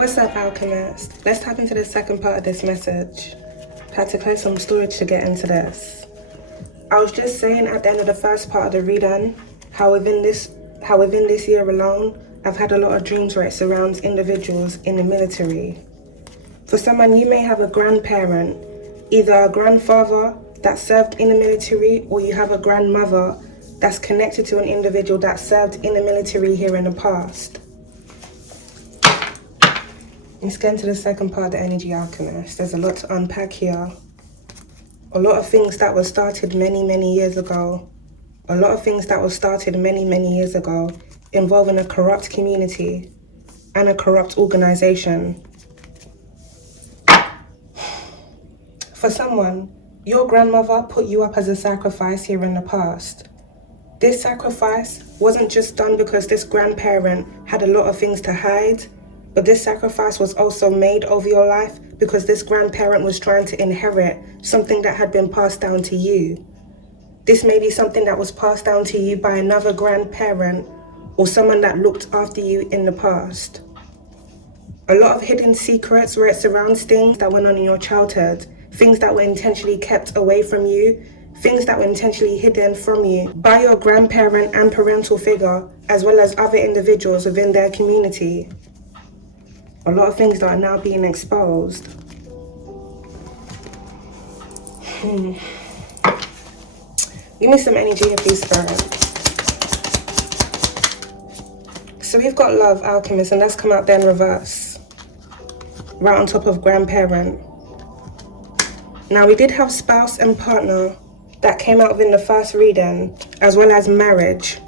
What's up, Alchemist? Let's tap into the second part of this message. Had to clear some storage to get into this. I was just saying at the end of the first part of the reading how within this year alone, I've had a lot of dreams where it surrounds individuals in the military. For someone, you may have a grandparent, either a grandfather that served in the military, or you have a grandmother that's connected to an individual that served in the military here in the past. Let's get into the second part of the energy, Alchemist. There's a lot to unpack here. A lot of things that were started many years ago. A lot of things that were started many years ago involving a corrupt community and a corrupt organization. For someone, your grandmother put you up as a sacrifice here in the past. This sacrifice wasn't just done because this grandparent had a lot of things to hide, but this sacrifice was also made over your life because this grandparent was trying to inherit something that had been passed down to you. This may be something that was passed down to you by another grandparent or someone that looked after you in the past. A lot of hidden secrets where it surrounds things that went on in your childhood, things that were intentionally kept away from you, things that were intentionally hidden from you by your grandparent and parental figure, as well as other individuals within their community. A lot of things that are now being exposed. Give me some energy here, please, Spirit. So we've got love, Alchemist, and that's come out there in reverse. Right on top of grandparent. Now we did have spouse and partner that came out within the first reading, as well as marriage.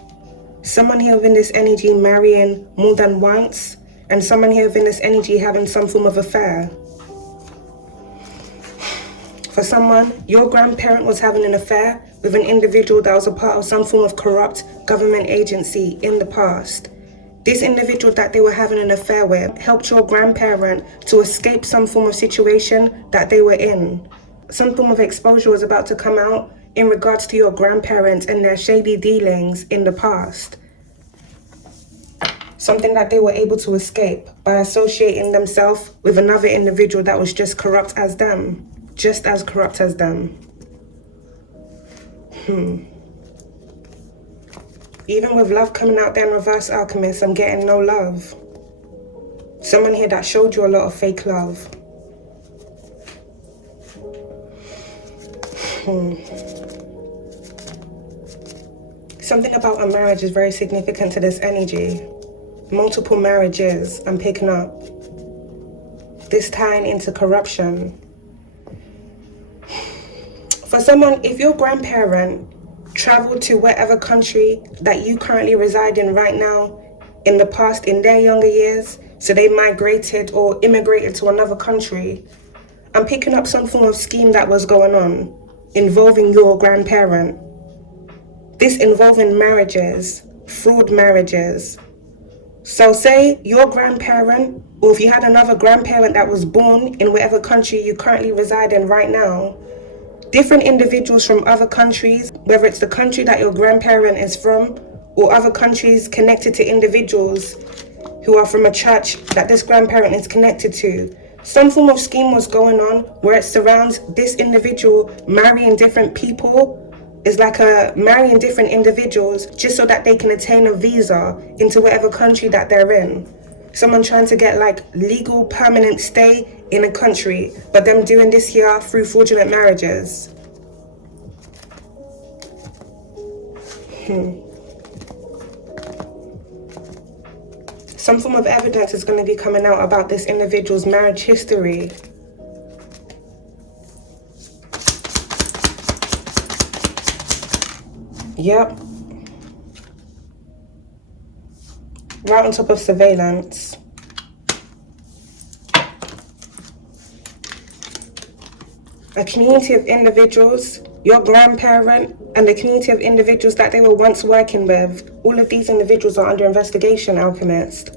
Someone here within this energy marrying more than once, and someone here within this energy having some form of affair. For someone, your grandparent was having an affair with an individual that was a part of some form of corrupt government agency in the past. This individual that they were having an affair with helped your grandparent to escape some form of situation that they were in. Some form of exposure was about to come out in regards to your grandparents and their shady dealings in the past. Something that they were able to escape by associating themselves with another individual that was just corrupt as them. Just as corrupt as them. Even with love coming out there in reverse, Alchemist, I'm getting no love. Someone here that showed you a lot of fake love. Something about a marriage is very significant to this energy. Multiple marriages I'm picking up. This tying into corruption. For someone, if your grandparent traveled to whatever country that you currently reside in right now, in the past, in their younger years, so they migrated or immigrated to another country, I'm picking up some form of scheme that was going on involving your grandparent. This involving marriages, fraud marriages. So say your grandparent, or if you had another grandparent that was born in whatever country you currently reside in right now, different individuals from other countries, whether it's the country that your grandparent is from, or other countries connected to individuals who are from a church that this grandparent is connected to. Some form of scheme was going on where it surrounds this individual marrying different people. It's like marrying different individuals just so that they can attain a visa into whatever country that they're in. Someone trying to get like legal permanent stay in a country, but them doing this here through fraudulent marriages. Some form of evidence is going to be coming out about this individual's marriage history. Yep. Right on top of surveillance. A community of individuals, your grandparent, and the community of individuals that they were once working with. All of these individuals are under investigation, Alchemist.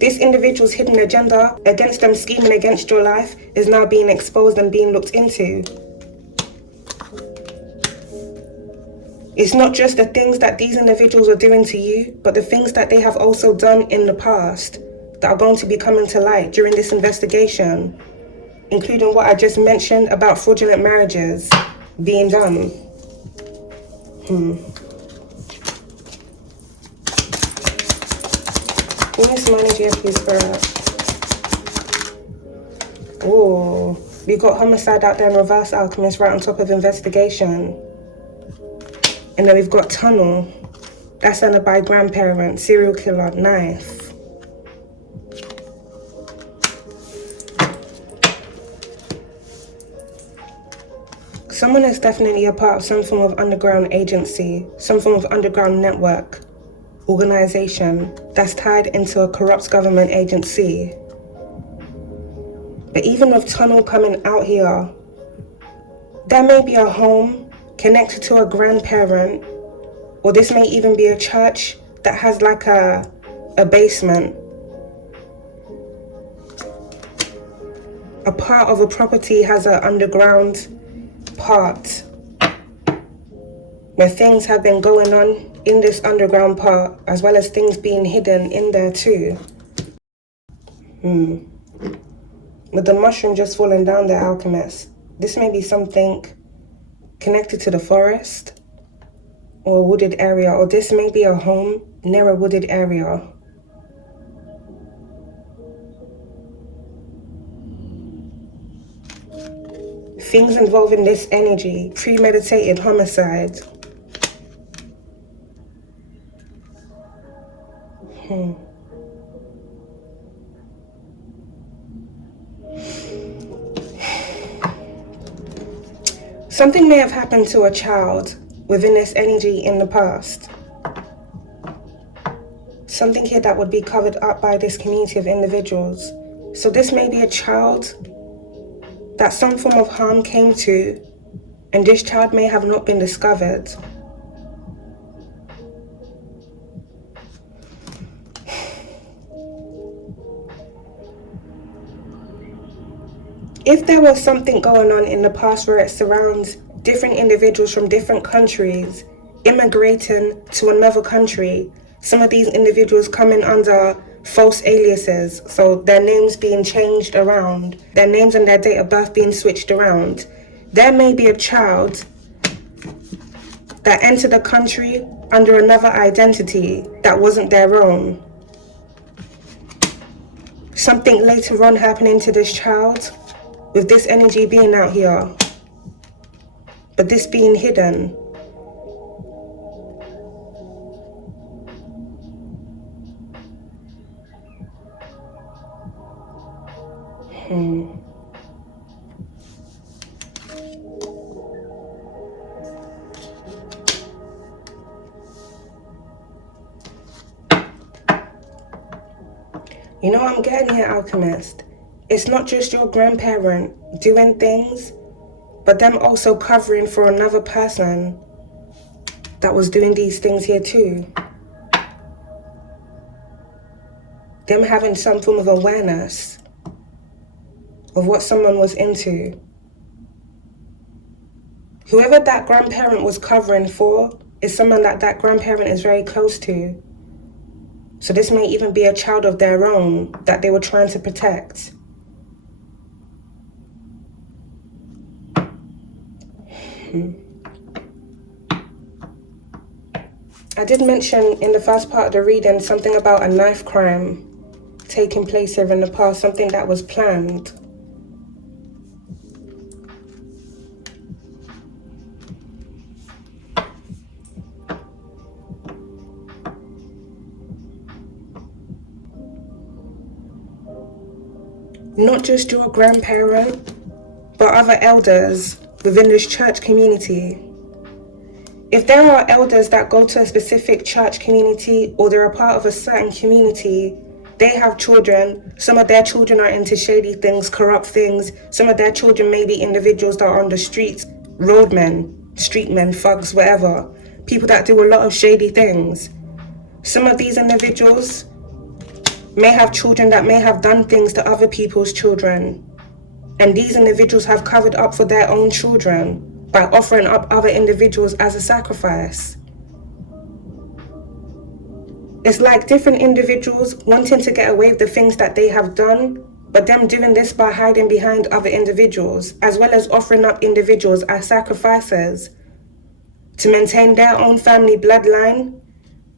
This individual's hidden agenda against them scheming against your life is now being exposed and being looked into. It's not just the things that these individuals are doing to you, but the things that they have also done in the past that are going to be coming to light during this investigation, including what I just mentioned about fraudulent marriages being done. Give me some energy here, please, Spirit. Oh, we got homicide out there in reverse, Alchemist, right on top of investigation. And then we've got tunnel. That's under by grandparent, serial killer, knife. Someone is definitely a part of some form of underground agency, some form of underground network, organization that's tied into a corrupt government agency. But even with tunnel coming out here, there may be a home connected to a grandparent, or this may even be a church that has like a basement. A part of a property has an underground part where things have been going on in this underground part, as well as things being hidden in there too. With the mushroom just falling down there, Alchemist, this may be something connected to the forest or a wooded area, or this may be a home near a wooded area. Things involving this energy, premeditated homicide. Something may have happened to a child within this energy in the past. Something here that would be covered up by this community of individuals. So this may be a child that some form of harm came to, and this child may have not been discovered. If there was something going on in the past where it surrounds different individuals from different countries immigrating to another country, some of these individuals coming under false aliases, so their names being changed around, their names and their date of birth being switched around, there may be a child that entered the country under another identity that wasn't their own. Something later on happening to this child, with this energy being out here, but this being hidden. You know what I'm getting here, Alchemist? It's not just your grandparent doing things, but them also covering for another person that was doing these things here too. Them having some form of awareness of what someone was into. Whoever that grandparent was covering for is someone that that grandparent is very close to. So this may even be a child of their own that they were trying to protect. I did mention in the first part of the reading something about a knife crime taking place here in the past, something that was planned. Not just your grandparent, but other elders within this church community. If there are elders that go to a specific church community, or they're a part of a certain community, they have children. Some of their children are into shady things, corrupt things. Some of their children may be individuals that are on the streets, roadmen, streetmen, thugs, whatever. People that do a lot of shady things. Some of these individuals may have children that may have done things to other people's children. And these individuals have covered up for their own children by offering up other individuals as a sacrifice. It's like different individuals wanting to get away with the things that they have done, but them doing this by hiding behind other individuals, as well as offering up individuals as sacrifices to maintain their own family bloodline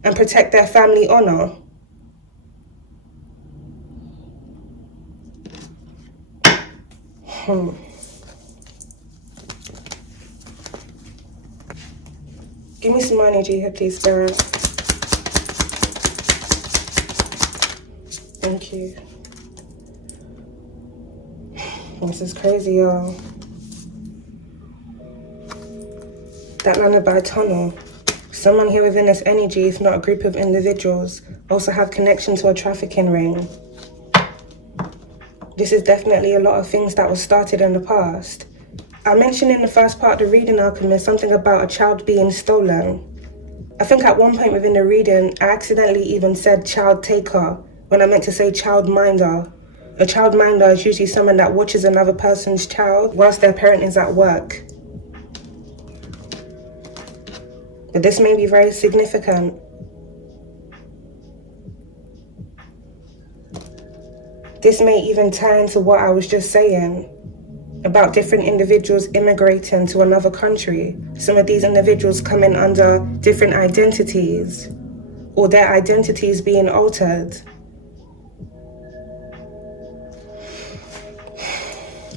and protect their family honor. Give me some energy here, please, Spirit. Thank you. This is crazy, y'all. That lullaby tunnel. Someone here within this energy, if not a group of individuals, also have connection to a trafficking ring. This is definitely a lot of things that was started in the past. I mentioned in the first part of the reading, Alchemist, something about a child being stolen. I think at one point within the reading, I accidentally even said child taker when I meant to say child minder. A child minder is usually someone that watches another person's child whilst their parent is at work. But this may be very significant. This may even tie into what I was just saying about different individuals immigrating to another country. Some of these individuals coming under different identities, or their identities being altered.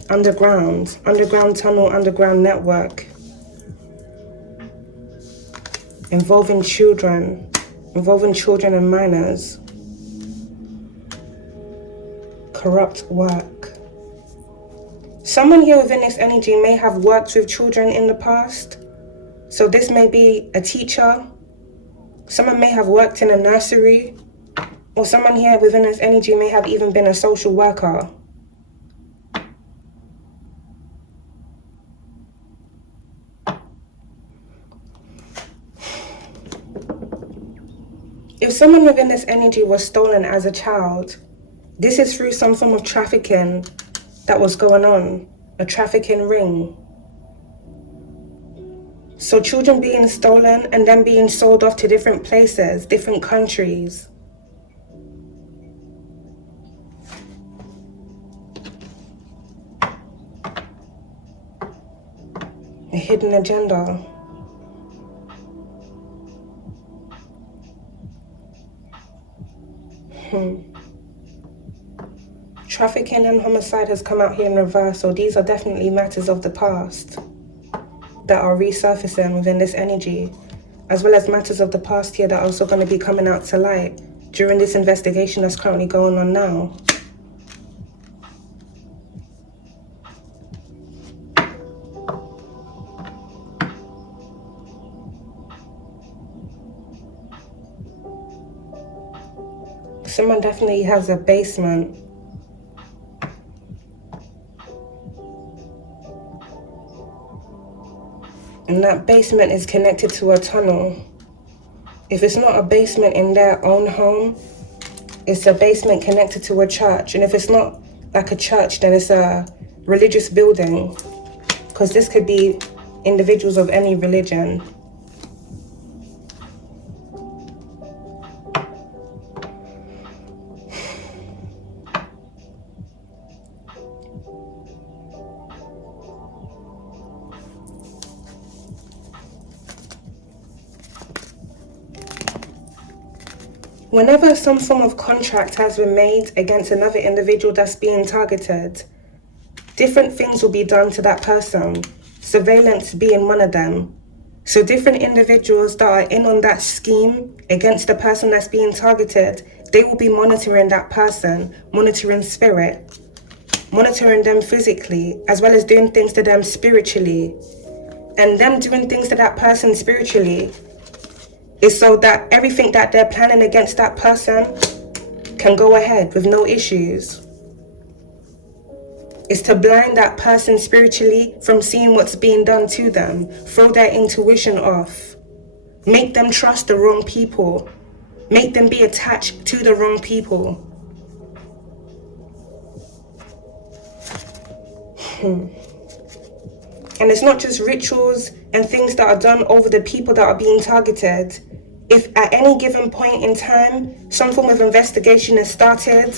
Underground tunnel, underground network. Involving children and minors. Corrupt work. Someone here within this energy may have worked with children in the past. So this may be a teacher. Someone may have worked in a nursery. Or someone here within this energy may have even been a social worker. If someone within this energy was stolen as a child, this is through some form of trafficking that was going on, a trafficking ring. So children being stolen and then being sold off to different places, different countries. A hidden agenda. Trafficking and homicide has come out here in reverse, so these are definitely matters of the past that are resurfacing within this energy, as well as matters of the past here that are also going to be coming out to light during this investigation that's currently going on now. Someone definitely has a basement. And that basement is connected to a tunnel. If it's not a basement in their own home, it's a basement connected to a church. And if it's not like a church, then it's a religious building. Because this could be individuals of any religion. Whenever some form of contract has been made against another individual that's being targeted, different things will be done to that person, surveillance being one of them. So different individuals that are in on that scheme against the person that's being targeted, they will be monitoring that person, monitoring spirit, monitoring them physically, as well as doing things to them spiritually. And them doing things to that person spiritually is so that everything that they're planning against that person can go ahead with no issues. It's to blind that person spiritually from seeing what's being done to them, throw their intuition off, make them trust the wrong people, make them be attached to the wrong people. And it's not just rituals and things that are done over the people that are being targeted. If at any given point in time, some form of investigation is started,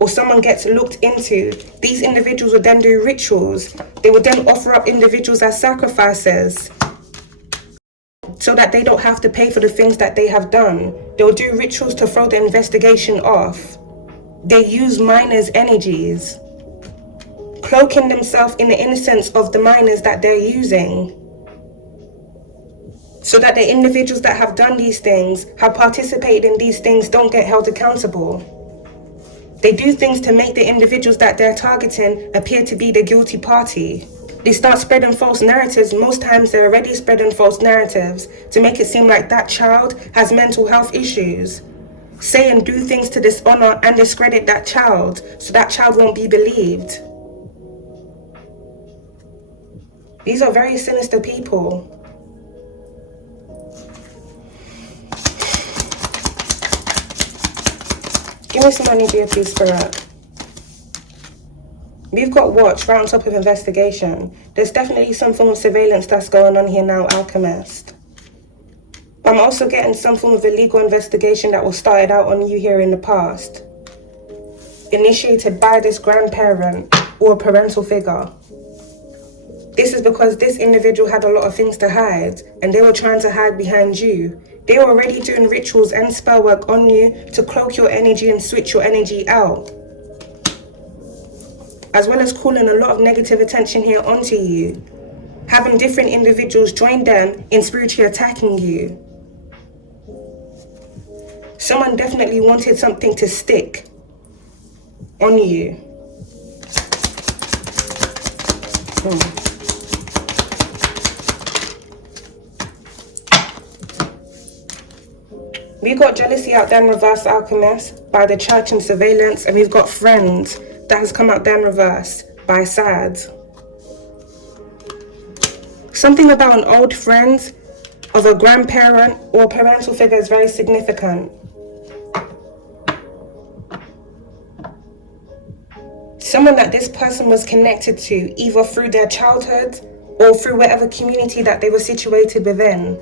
or someone gets looked into, these individuals would then do rituals. They would then offer up individuals as sacrifices so that they don't have to pay for the things that they have done. They'll do rituals to throw the investigation off. They use minors' energies, cloaking themselves in the innocence of the minors that they're using, so that the individuals that have done these things, have participated in these things, don't get held accountable. They do things to make the individuals that they're targeting appear to be the guilty party. They start spreading false narratives. Most times they're already spreading false narratives to make it seem like that child has mental health issues. Say and do things to dishonor and discredit that child, so that child won't be believed. These are very sinister people. Give me some energy, please, Spirit. We've got watch right on top of investigation. There's definitely some form of surveillance that's going on here now, Alchemist. But I'm also getting some form of illegal investigation that was started out on you here in the past, initiated by this grandparent or a parental figure. This is because this individual had a lot of things to hide, and they were trying to hide behind you. They were already doing rituals and spell work on you to cloak your energy and switch your energy out, as well as calling a lot of negative attention here onto you, having different individuals join them in spiritually attacking you. Someone definitely wanted something to stick on you. We've got jealousy out there in reverse, Alchemist, by the church and surveillance, and we've got friends that has come out there in reverse by sad. Something about an old friend of a grandparent or parental figure is very significant. Someone that this person was connected to, either through their childhood or through whatever community that they were situated within.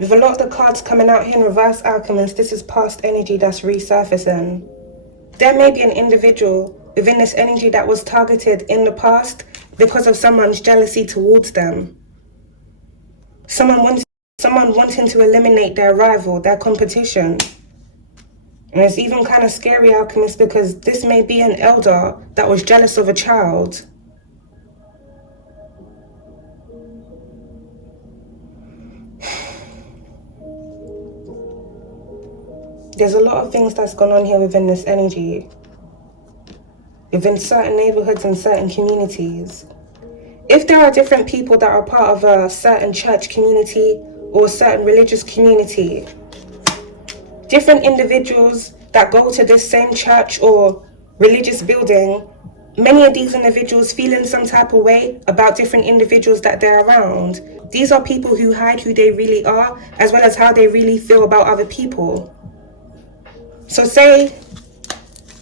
With a lot of the cards coming out here in reverse, Alchemist, this is past energy that's resurfacing. There may be an individual within this energy that was targeted in the past because of someone's jealousy towards them. Someone wanting to eliminate their rival, their competition. And it's even kind of scary, Alchemist, because this may be an elder that was jealous of a child. There's a lot of things that's gone on here within this energy, within certain neighborhoods and certain communities. If there are different people that are part of a certain church community or a certain religious community, different individuals that go to this same church or religious building, many of these individuals feeling some type of way about different individuals that they're around. These are people who hide who they really are, as well as how they really feel about other people. So say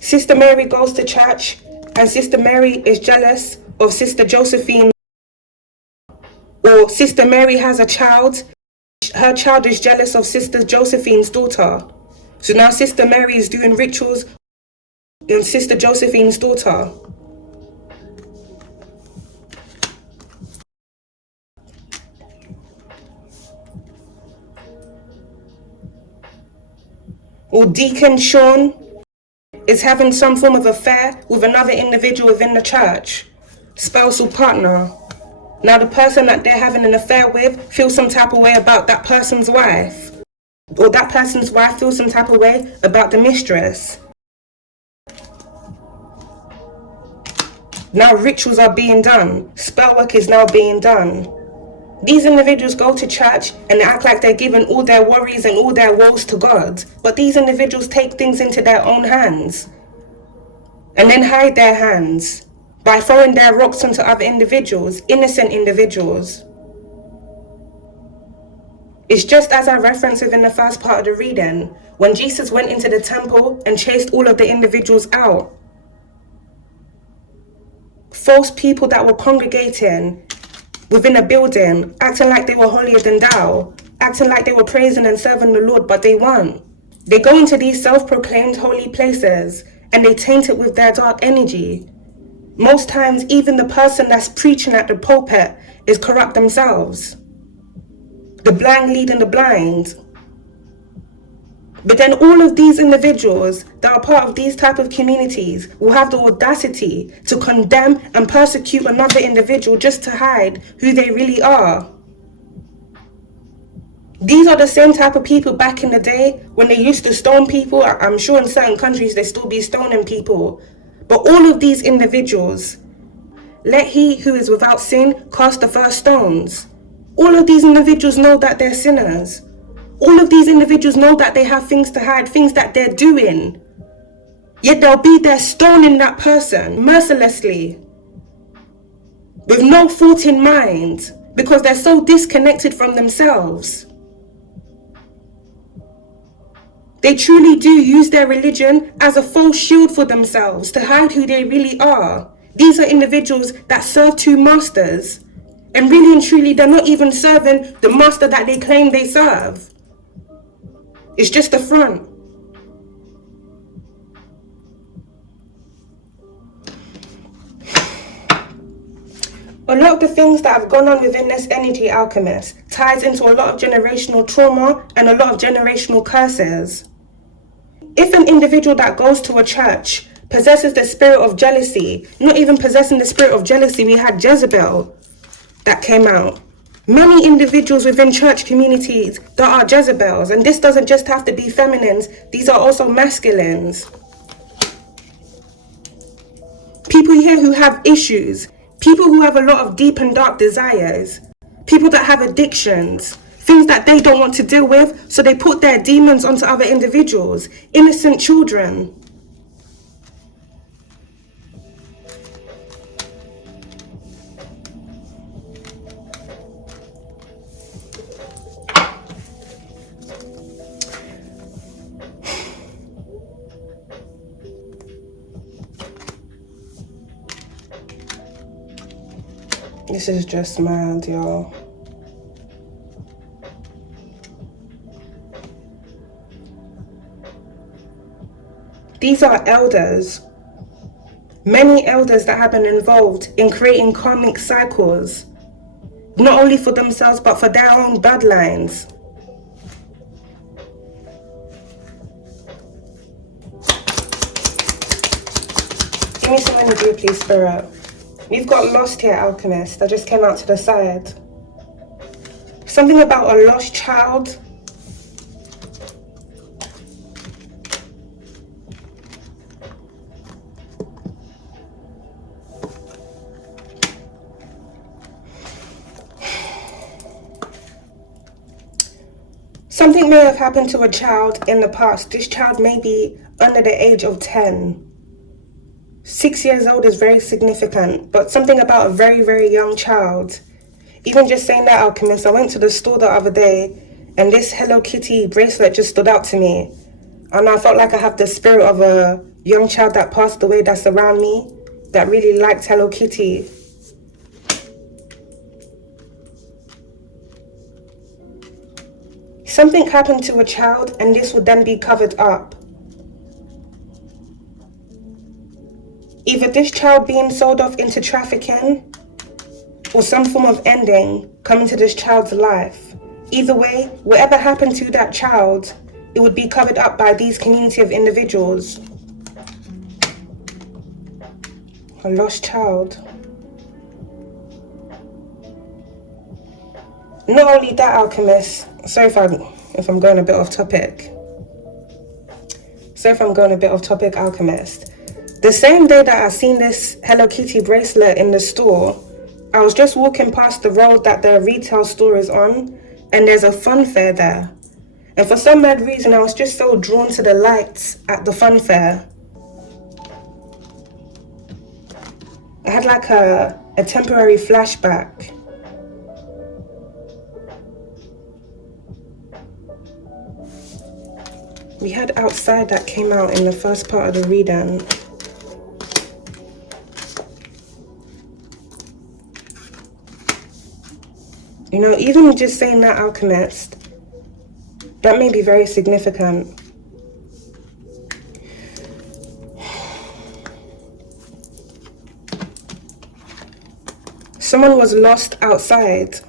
Sister Mary goes to church and Sister Mary is jealous of Sister Josephine, or Sister Mary has a child, her child is jealous of Sister Josephine's daughter. So now Sister Mary is doing rituals on Sister Josephine's daughter. Or Deacon Sean is having some form of affair with another individual within the church, spousal partner. Now the person that they're having an affair with feels some type of way about that person's wife, or that person's wife feels some type of way about the mistress. Now rituals are being done, spell work is now being done. These individuals go to church and they act like they're giving all their worries and all their woes to God. But these individuals take things into their own hands and then hide their hands by throwing their rocks onto other individuals, innocent individuals. It's just as I referenced within the first part of the reading, when Jesus went into the temple and chased all of the individuals out. False people that were congregating within a building, acting like they were holier than thou, acting like they were praising and serving the Lord, but they weren't. They go into these self-proclaimed holy places and they taint it with their dark energy. Most times, even the person that's preaching at the pulpit is corrupt themselves. The blind leading the blind. But then all of these individuals that are part of these type of communities will have the audacity to condemn and persecute another individual just to hide who they really are. These are the same type of people back in the day when they used to stone people. I'm sure in certain countries they still be stoning people. But all of these individuals, let he who is without sin cast the first stones. All of these individuals know that they're sinners. All of these individuals know that they have things to hide, things that they're doing. Yet they'll be there stoning that person mercilessly, with no thought in mind, because they're so disconnected from themselves. They truly do use their religion as a false shield for themselves to hide who they really are. These are individuals that serve two masters, and really and truly they're not even serving the master that they claim they serve. It's just a front. A lot of the things that have gone on within this energy alchemist ties into a lot of generational trauma and a lot of generational curses. If an individual that goes to a church possesses the spirit of jealousy, not even possessing the spirit of jealousy, we had Jezebel that came out. Many individuals within church communities that are Jezebels, and this doesn't just have to be feminines, these are also masculines. People here who have issues, people who have a lot of deep and dark desires, people that have addictions, things that they don't want to deal with, so they put their demons onto other individuals, innocent children. This is just mad, y'all. These are elders. Many elders that have been involved in creating karmic cycles, not only for themselves, but for their own bloodlines. Give me some energy, please, Spirit. We've got lost here, alchemist. I just came out to the side. Something about a lost child. Something may have happened to a child in the past. This child may be under the age of 10. 6 years old is very significant, but something about a very, very young child. Even just saying that, alchemist, I went to the store the other day and this Hello Kitty bracelet just stood out to me. And I felt like I have the spirit of a young child that passed away that's around me, that really liked Hello Kitty. Something happened to a child and this would then be covered up. Either this child being sold off into trafficking or some form of ending coming to this child's life. Either way, whatever happened to that child, it would be covered up by these community of individuals. A lost child. Not only that, alchemist, sorry if I'm going a bit off topic. Alchemist. The same day that I seen this Hello Kitty bracelet in the store, I was just walking past the road that the retail store is on, and there's a fun fair there. And for some mad reason, I was just so drawn to the lights at the fun fair. I had like a temporary flashback. We had outside that came out in the first part of the reading. You know, even just saying that, alchemist, that may be very significant. Someone was lost outside.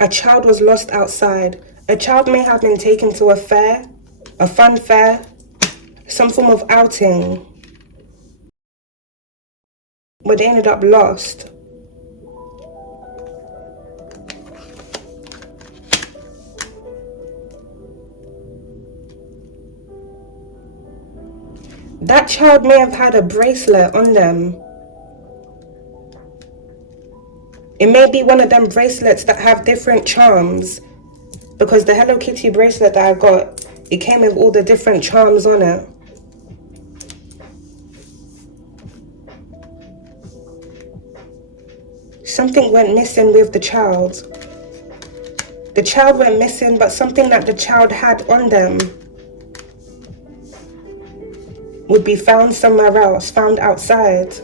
A child was lost outside. A child may have been taken to a fair, a fun fair, some form of outing, but they ended up lost. That child may have had a bracelet on them. It may be one of them bracelets that have different charms, because the Hello Kitty bracelet that I got, it came with all the different charms on it. Something went missing with the child. The child went missing, but something that the child had on them would be found somewhere else, found outside.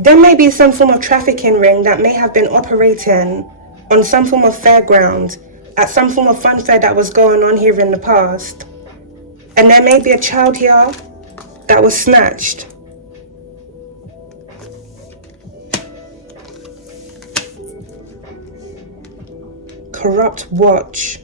There may be some form of trafficking ring that may have been operating on some form of fairground, at some form of fun fair that was going on here in the past. And there may be a child here that was snatched. Corrupt watch.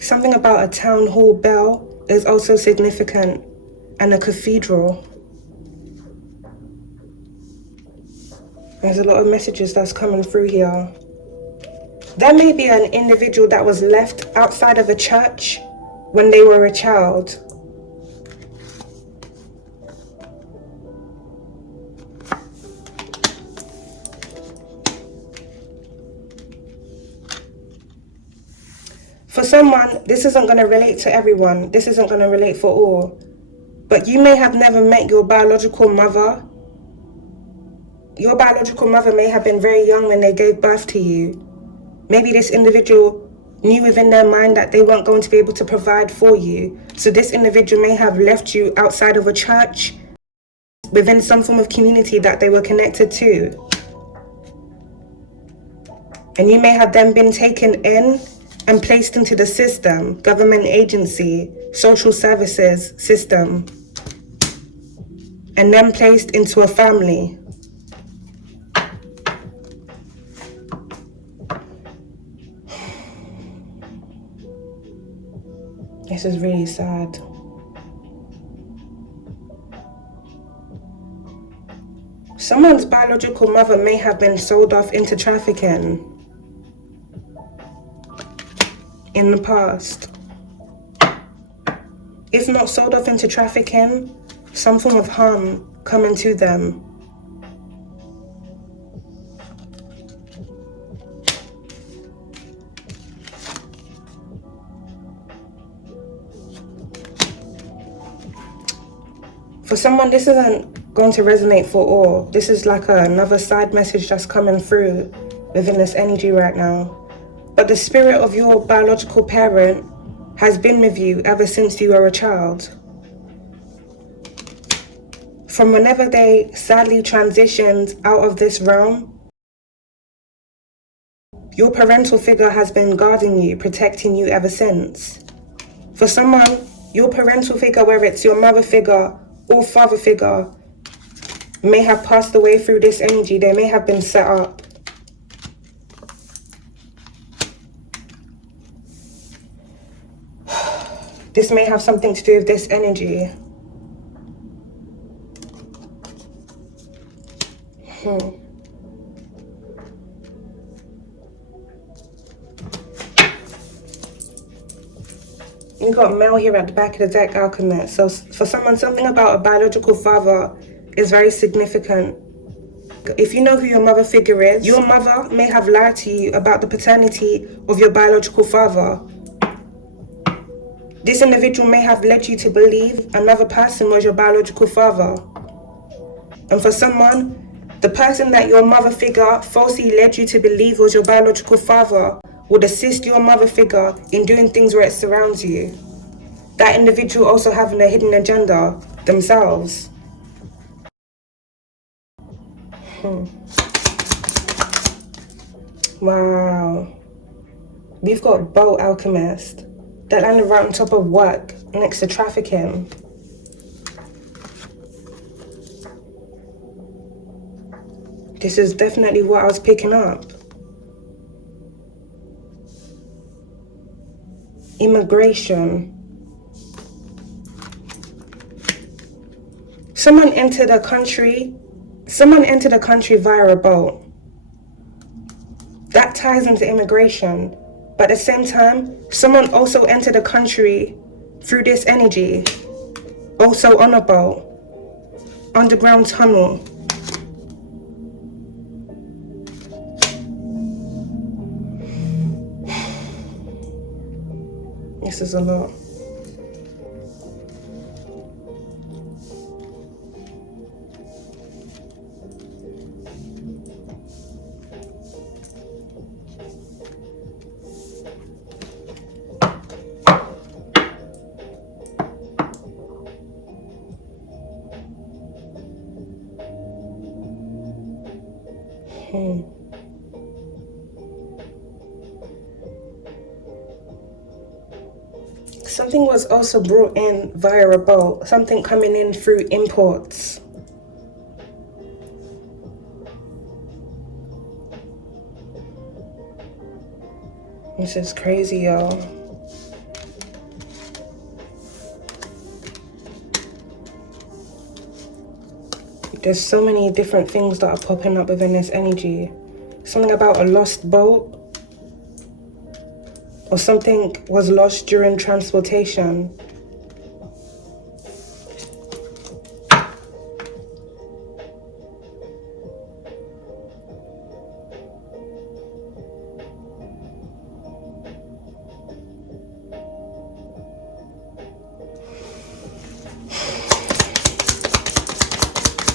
Something about a town hall bell is also significant, and a cathedral. There's a lot of messages that's coming through here. There may be an individual that was left outside of a church when they were a child. For someone, this isn't going to relate to everyone. This isn't going to relate for all. But you may have never met your biological mother. Your biological mother may have been very young when they gave birth to you. Maybe this individual knew within their mind that they weren't going to be able to provide for you. So this individual may have left you outside of a church, within some form of community that they were connected to. And you may have then been taken in and placed into the system, government agency, social services system, and then placed into a family. This is really sad. Someone's biological mother may have been sold off into trafficking in the past. If not sold off into trafficking, some form of harm coming to them. For someone, this isn't going to resonate for all. This is like another side message that's coming through within this energy right now. But the spirit of your biological parent has been with you ever since you were a child. From whenever they sadly transitioned out of this realm, your parental figure has been guarding you, protecting you ever since. For someone, your parental figure, whether it's your mother figure or father figure, may have passed away through this energy. They may have been set up. This may have something to do with this energy. You got male here at the back of the deck, alchemist. So for someone, something about a biological father is very significant. If you know who your mother figure is, your mother may have lied to you about the paternity of your biological father. This individual may have led you to believe another person was your biological father. And for someone, the person that your mother figure falsely led you to believe was your biological father would assist your mother figure in doing things where it surrounds you. That individual also having a hidden agenda themselves. Wow. We've got Boat Alchemist. That landed right on top of work, next to Trafficking. This is definitely what I was picking up. Immigration. Someone entered a country via a boat. That ties into immigration. But at the same time, someone also entered the country through this energy, also on a boat, underground tunnel. This is a lot. Something was also brought in via a boat, something coming in through imports. This is crazy, y'all. There's so many different things that are popping up within this energy. Something about a lost boat, or something was lost during transportation.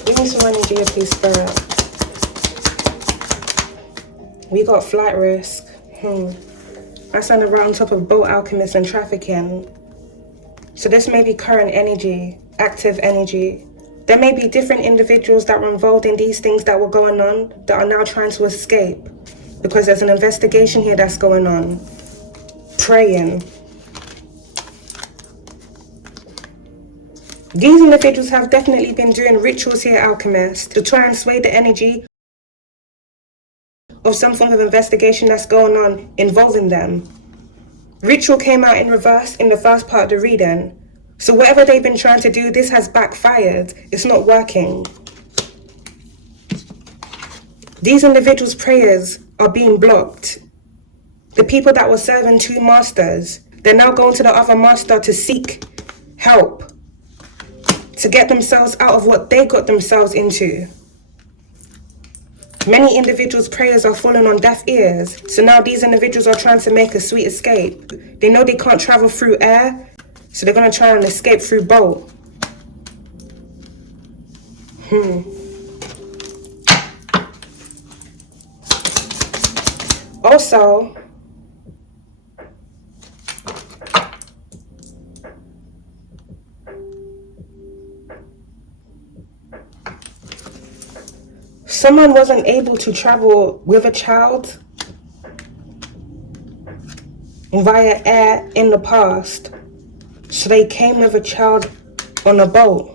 Give me some energy here, please, Spirit. We got flight risk. I stand right on top of Boat Alchemist and Trafficking. So this may be current energy, active energy. There may be different individuals that were involved in these things that were going on that are now trying to escape because there's an investigation here that's going on. Praying. These individuals have definitely been doing rituals here, Alchemist, to try and sway the energy of some form of investigation that's going on involving them. Ritual came out in reverse in the first part of the reading. So whatever they've been trying to do, this has backfired. It's not working. These individuals' prayers are being blocked. The people that were serving two masters, they're now going to the other master to seek help, to get themselves out of what they got themselves into. Many individuals' prayers are falling on deaf ears, so now these individuals are trying to make a sweet escape. They know they can't travel through air, so they're going to try and escape through boat. Also, someone wasn't able to travel with a child via air in the past, so they came with a child on a boat.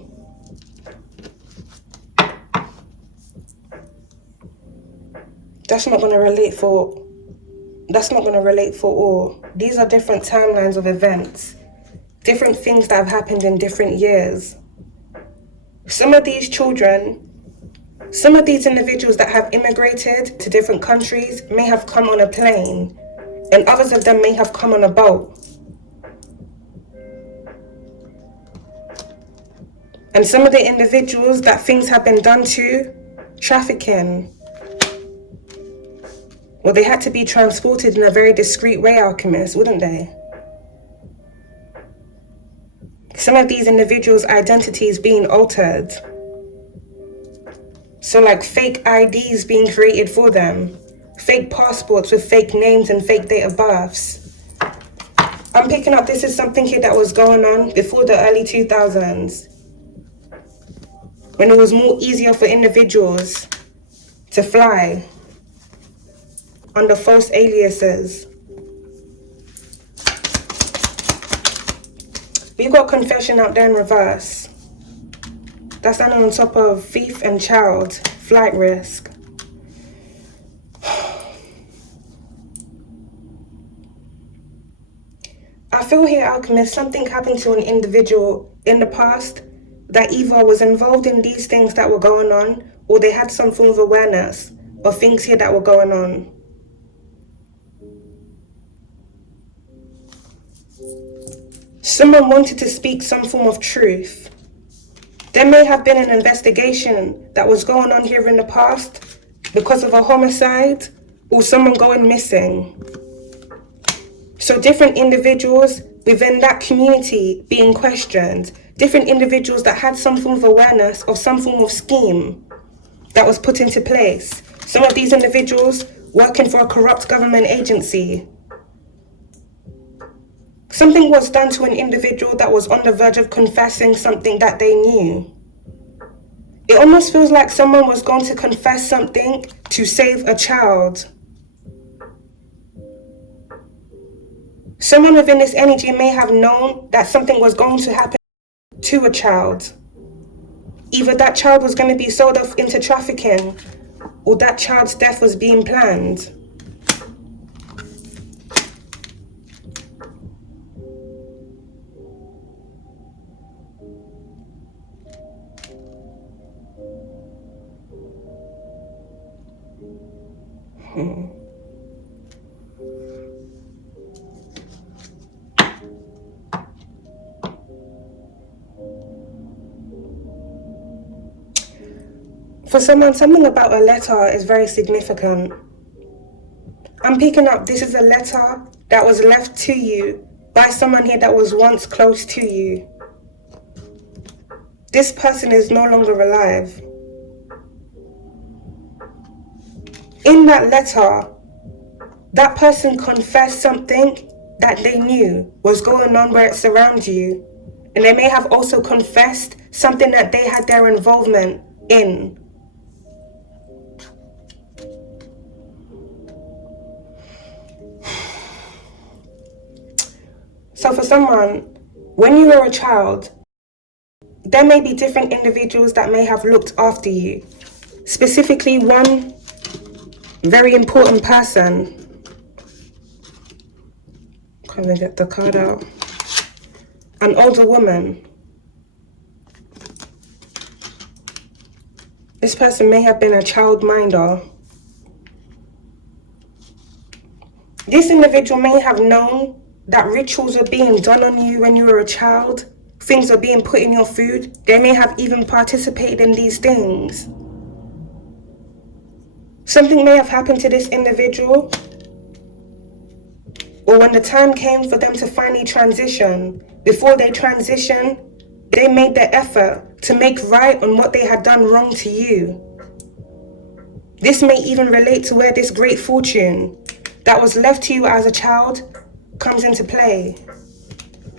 That's not going to relate for all. These are different timelines of events, different things that have happened in different years. Some of these individuals that have immigrated to different countries may have come on a plane, and others of them may have come on a boat. And some of the individuals that things have been done to, trafficking, well, they had to be transported in a very discreet way, Alchemist, wouldn't they? Some of these individuals' identities being altered. So like fake IDs being created for them. Fake passports with fake names and fake date of births. I'm picking up this is something here that was going on before the early 2000s. When it was more easier for individuals to fly under false aliases. We've got confession out there in reverse. That's standing on top of thief and child, flight risk. I feel here, Alchemist, something happened to an individual in the past that either was involved in these things that were going on, or they had some form of awareness of things here that were going on. Someone wanted to speak some form of truth. There may have been an investigation that was going on here in the past because of a homicide or someone going missing. So different individuals within that community being questioned, different individuals that had some form of awareness of some form of scheme that was put into place. Some of these individuals working for a corrupt government agency. Something was done to an individual that was on the verge of confessing something that they knew. It almost feels like someone was going to confess something to save a child. Someone within this energy may have known that something was going to happen to a child. Either that child was going to be sold off into trafficking, or that child's death was being planned. For someone, something about a letter is very significant. I'm picking up this is a letter that was left to you by someone here that was once close to you. This person is no longer alive. In that letter, that person confessed something that they knew was going on where it surrounds you. And they may have also confessed something that they had their involvement in. So for someone, when you were a child, there may be different individuals that may have looked after you. Specifically, one very important person. Can we get the card out? An older woman. This person may have been a child minder. This individual may have known that rituals were being done on you when you were a child. Things are being put in your food. They may have even participated in these things. Something may have happened to this individual, or when the time came for them to finally transition, before they transition, they made the effort to make right on what they had done wrong to you. This may even relate to where this great fortune that was left to you as a child comes into play.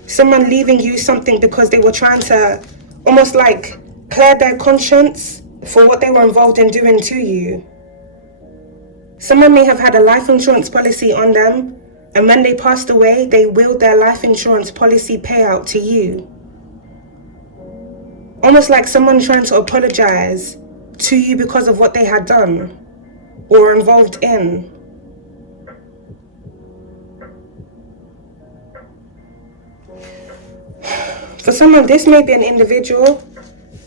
Someone leaving you something because they were trying to almost like clear their conscience for what they were involved in doing to you. Someone may have had a life insurance policy on them, and when they passed away, they willed their life insurance policy payout to you. Almost like someone trying to apologize to you because of what they had done or were involved in. For someone, this may be an individual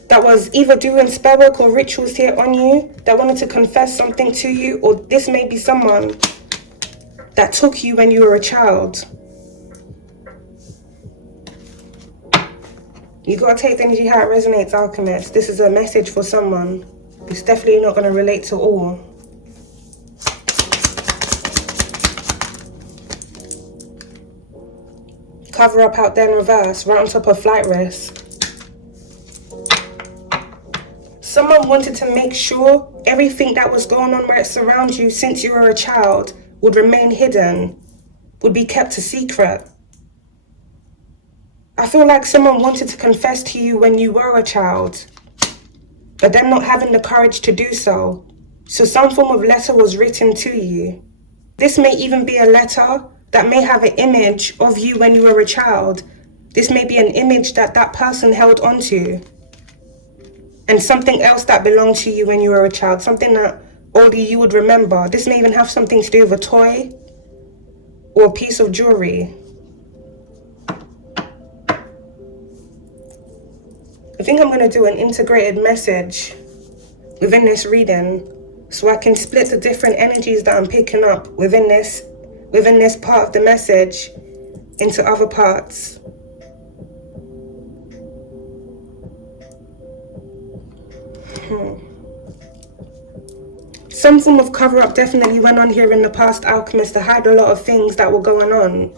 that was either doing spell work or rituals here on you, that wanted to confess something to you, or this may be someone that took you when you were a child. You gotta take the energy how it resonates, Alchemist. This is a message for someone. It's definitely not gonna relate to all. cover up out there in reverse, right on top of flight risk. Someone wanted to make sure everything that was going on where it surrounds you since you were a child would remain hidden, would be kept a secret. I feel like someone wanted to confess to you when you were a child, but them not having the courage to do so. So some form of letter was written to you. This may even be a letter that may have an image of you when you were a child. This may be an image that that person held onto. And something else that belonged to you when you were a child, something that only you would remember. This may even have something to do with a toy or a piece of jewelry. I think I'm going to do an integrated message within this reading so I can split the different energies that I'm picking up within this part of the message into other parts. Some form of cover-up definitely went on here in the past, Alchemist, to hide a lot of things that were going on.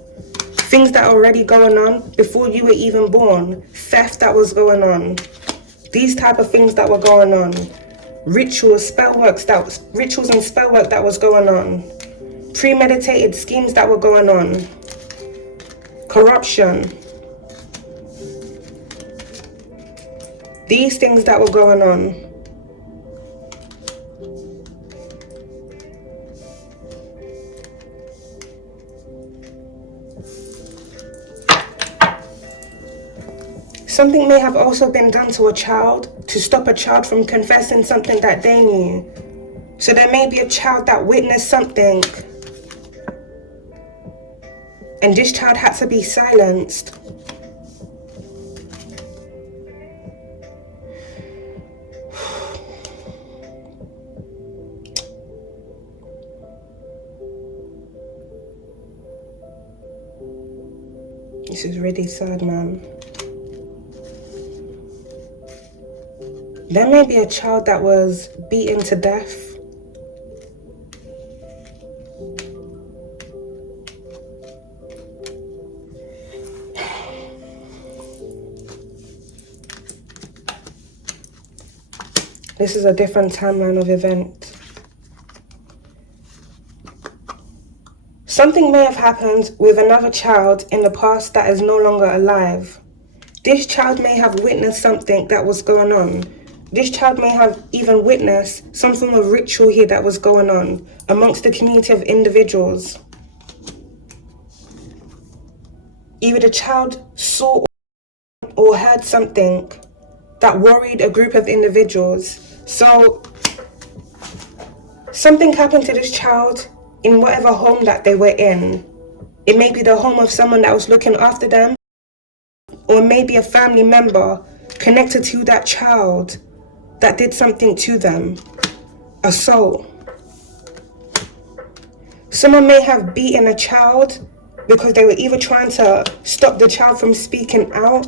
Things that are already going on before you were even born. Theft that was going on. These type of things that were going on. Rituals and spell work that was going on. Premeditated schemes that were going on. Corruption. These things that were going on. Something may have also been done to a child to stop a child from confessing something that they knew. So there may be a child that witnessed something and this child had to be silenced. This is really sad, man. There may be a child that was beaten to death. This is a different timeline of event. Something may have happened with another child in the past that is no longer alive. This child may have witnessed something that was going on. This child may have even witnessed some form of ritual here that was going on amongst the community of individuals. Either the child saw or heard something that worried a group of individuals. So something happened to this child in whatever home that they were in. It may be the home of someone that was looking after them, or maybe a family member connected to that child that did something to them. A soul. Someone may have beaten a child because they were either trying to stop the child from speaking out,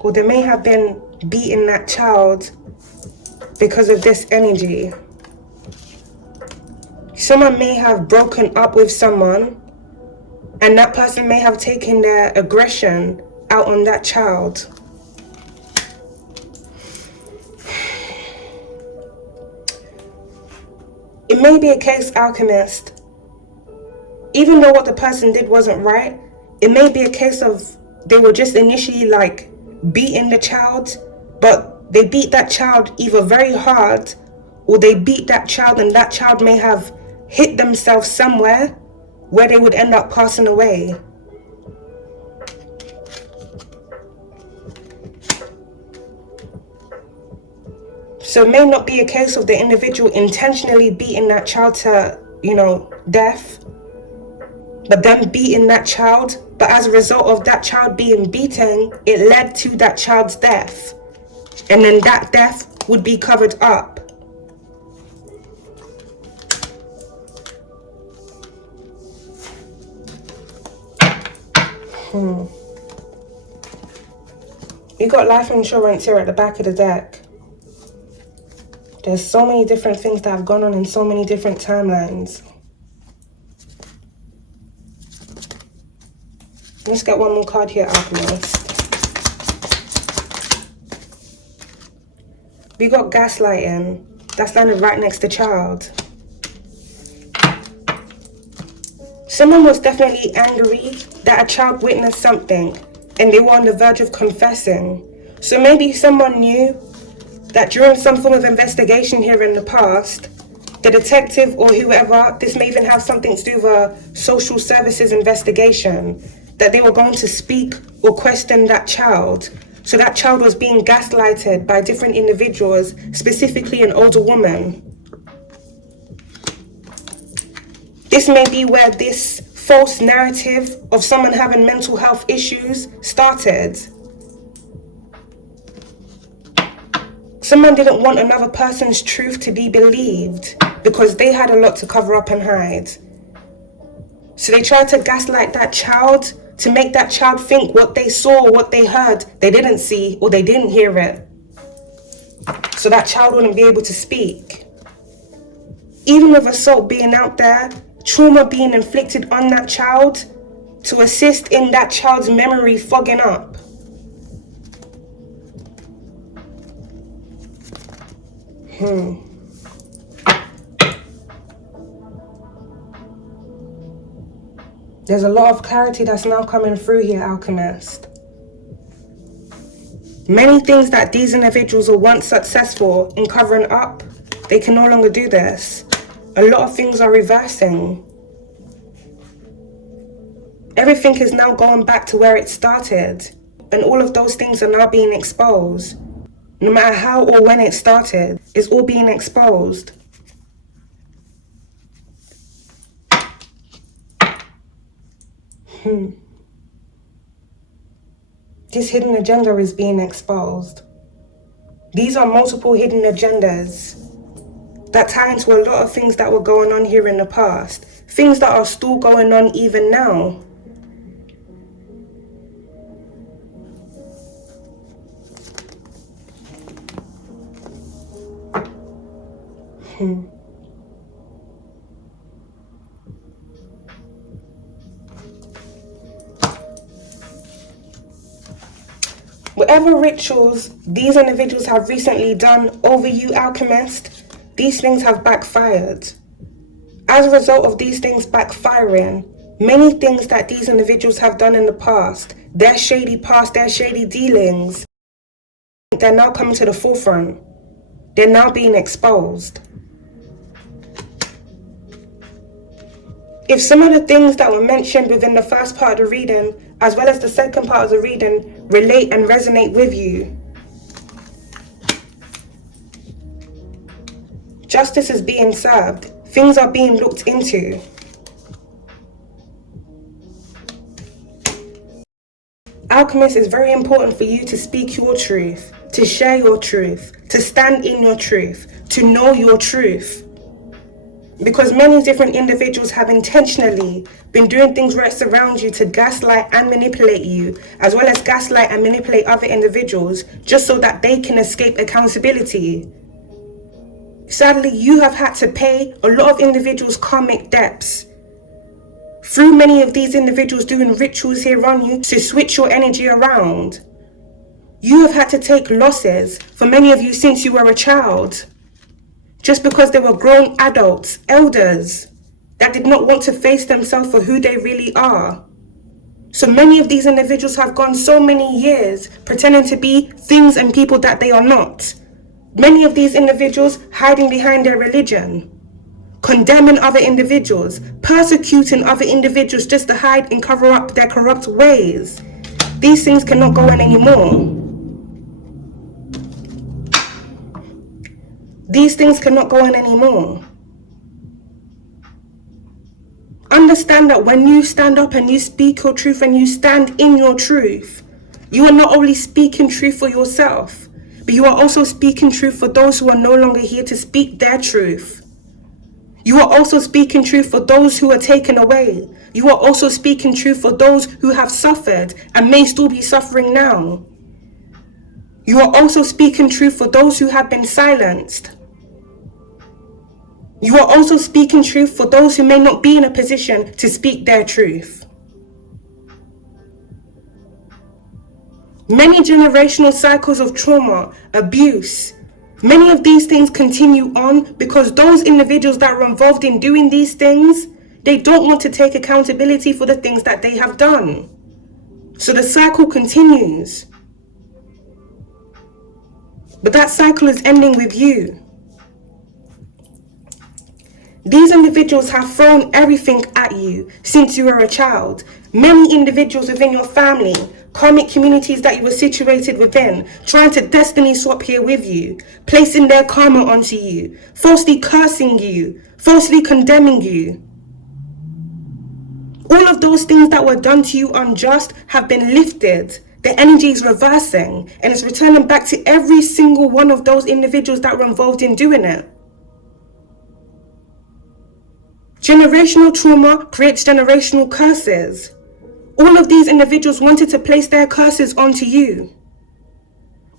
or they may have been beating that child because of this energy. Someone may have broken up with someone and that person may have taken their aggression out on that child. It may be a case, Alchemist, even though what the person did wasn't right, it may be a case of they were just initially like beating the child, but they beat that child either very hard or they beat that child and that child may have hit themselves somewhere where they would end up passing away. So it may not be a case of the individual intentionally beating that child to, death, but them beating that child, but as a result of that child being beaten, it led to that child's death. And then that death would be covered up. We got life insurance here at the back of the deck. There's so many different things that have gone on in so many different timelines. Let's get one more card here, Alchemist. We got gaslighting. That's landed right next to child. Someone was definitely angry that a child witnessed something and they were on the verge of confessing. So maybe someone knew that during some form of investigation here in the past, the detective or whoever, this may even have something to do with a social services investigation, that they were going to speak or question that child. So that child was being gaslighted by different individuals, specifically an older woman. This may be where this false narrative of someone having mental health issues started. Someone didn't want another person's truth to be believed because they had a lot to cover up and hide. So they tried to gaslight that child to make that child think what they saw, what they heard, they didn't see or they didn't hear it. So that child wouldn't be able to speak. Even with assault being out there, trauma being inflicted on that child to assist in that child's memory fogging up. There's a lot of clarity that's now coming through here, Alchemist. Many things that these individuals were once successful in covering up, they can no longer do this. A lot of things are reversing. Everything is now going back to where it started, and all of those things are now being exposed. No matter how or when it started, it's all being exposed. This hidden agenda is being exposed. These are multiple hidden agendas that tie into a lot of things that were going on here in the past. Things that are still going on even now. Whatever rituals these individuals have recently done over you, Alchemist, these things have backfired. As a result of these things backfiring, many things that these individuals have done in the past, their shady past, their shady dealings, they're now coming to the forefront. They're now being exposed. If some of the things that were mentioned within the first part of the reading, as well as the second part of the reading, relate and resonate with you, justice is being served. Things are being looked into. Alchemist, is very important for you to speak your truth, to share your truth, to stand in your truth, to know your truth. Because many different individuals have intentionally been doing things right around you to gaslight and manipulate you, as well as gaslight and manipulate other individuals, just so that they can escape accountability. Sadly, you have had to pay a lot of individuals' karmic debts through many of these individuals doing rituals here on you to switch your energy around. You have had to take losses for many of you since you were a child, just because they were grown adults, elders, that did not want to face themselves for who they really are. So many of these individuals have gone so many years pretending to be things and people that they are not. Many of these individuals hiding behind their religion, condemning other individuals, persecuting other individuals just to hide and cover up their corrupt ways. These things cannot go on anymore. These things cannot go on anymore. Understand that when you stand up and you speak your truth and you stand in your truth, you are not only speaking truth for yourself, but you are also speaking truth for those who are no longer here to speak their truth. You are also speaking truth for those who are taken away. You are also speaking truth for those who have suffered and may still be suffering now. You are also speaking truth for those who have been silenced. You are also speaking truth for those who may not be in a position to speak their truth. Many generational cycles of trauma, abuse, many of these things continue on because those individuals that are involved in doing these things, they don't want to take accountability for the things that they have done. So the cycle continues. But that cycle is ending with you. These individuals have thrown everything at you since you were a child. Many individuals within your family, karmic communities that you were situated within, trying to destiny swap here with you, placing their karma onto you, falsely cursing you, falsely condemning you. All of those things that were done to you unjust have been lifted. The energy is reversing and it's returning back to every single one of those individuals that were involved in doing it. Generational trauma creates generational curses. All of these individuals wanted to place their curses onto you.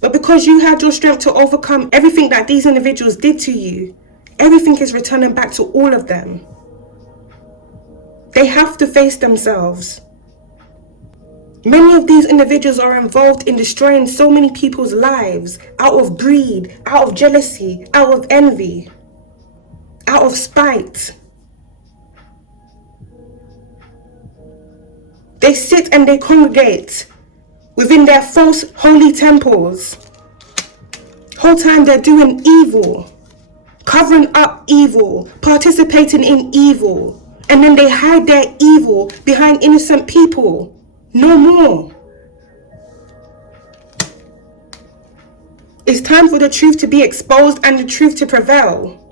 But because you had your strength to overcome everything that these individuals did to you, everything is returning back to all of them. They have to face themselves. Many of these individuals are involved in destroying so many people's lives out of greed, out of jealousy, out of envy, out of spite. They sit and they congregate within their false holy temples. Whole time they're doing evil, covering up evil, participating in evil, and then they hide their evil behind innocent people. No more. It's time for the truth to be exposed and the truth to prevail.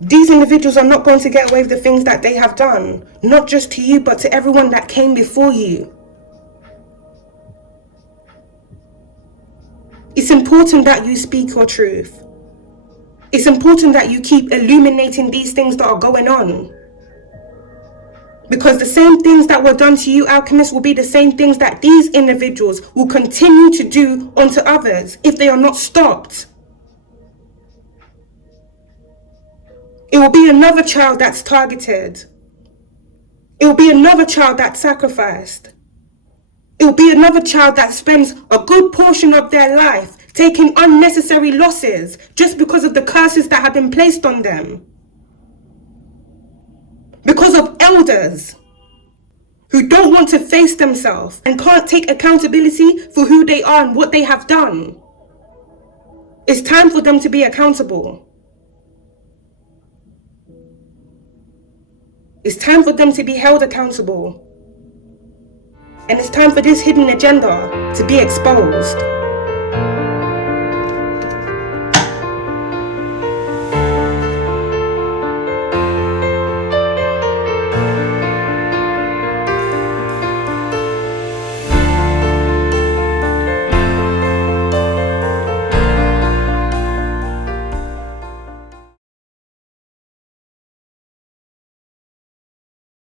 These individuals are not going to get away with the things that they have done, not just to you, but to everyone that came before you. It's important that you speak your truth. It's important that you keep illuminating these things that are going on. Because the same things that were done to you, alchemists, will be the same things that these individuals will continue to do onto others if they are not stopped. It will be another child that's targeted. It will be another child that's sacrificed. It will be another child that spends a good portion of their life taking unnecessary losses just because of the curses that have been placed on them. Because of elders who don't want to face themselves and can't take accountability for who they are and what they have done. It's time for them to be accountable. It's time for them to be held accountable. And it's time for this hidden agenda to be exposed.